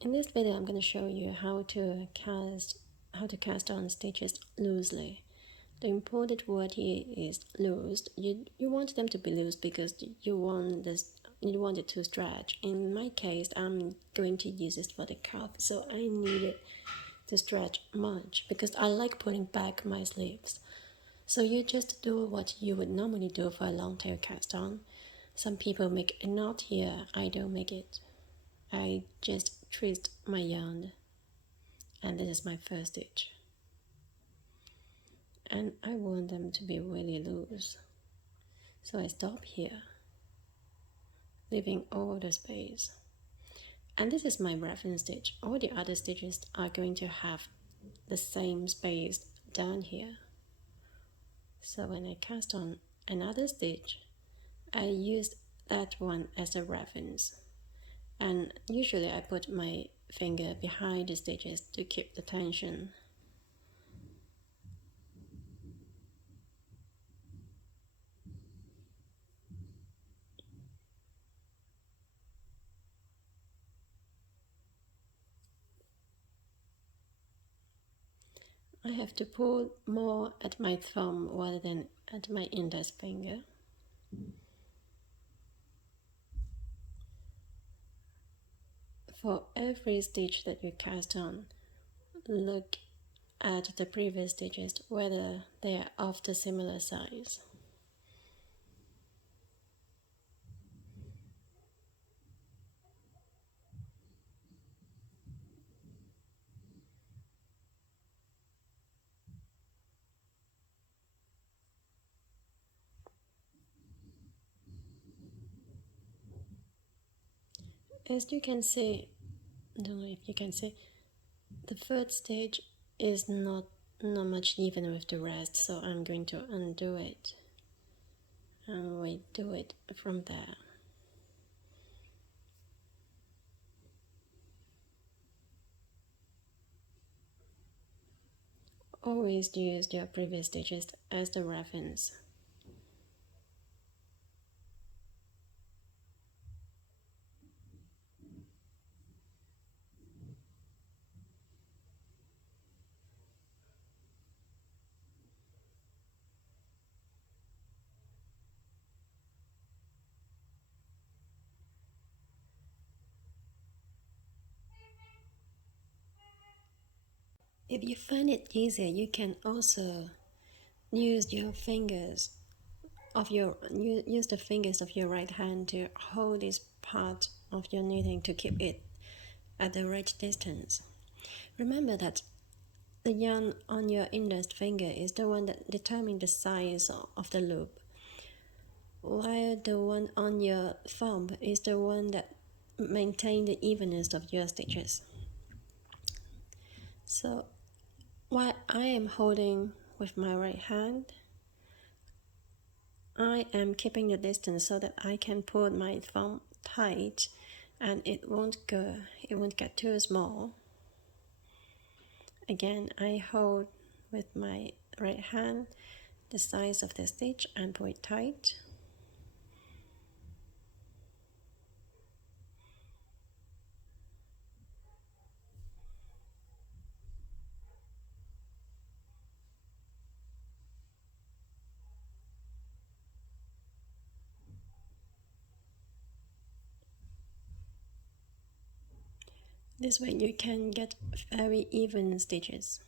In this video, I'm going to show you how to cast on stitches loosely. The important word here is loose. You want them to be loose because you want it to stretch. In my case, I'm going to use this for the cuff, so I need it to stretch much because I like pulling back my sleeves. So you just do what you would normally do for a long tail cast on. Some people make a knot here, I don't make it. I just twist my yarn, and this is my first stitch, and I want them to be really loose, so I stop here, leaving all the space, and this is my reference stitch. All the other stitches are going to have the same space down here, so when I cast on another stitch, I use that one as a reference, and usually I put my finger behind the stitches to keep the tension. I have to pull more at my thumb rather than at my index finger. For every stitch that you cast on, look at the previous stitches whether they are of the similar size. As you can see, I don't know if you can see, the third stitch is not much even with the rest, so I'm going to undo it and we do it from there. Always use your previous stitches as the reference. If you find it easier, you can also use your fingers use the fingers of your right hand to hold this part of your knitting to keep it at the right distance. Remember that the yarn on your index finger is the one that determines the size of the loop, while the one on your thumb is the one that maintains the evenness of your stitches. So while I am holding with my right hand, I am keeping the distance so that I can pull my thumb tight and it won't get too small. Again, I hold with my right hand the size of the stitch and pull it tight. This way you can get very even stitches.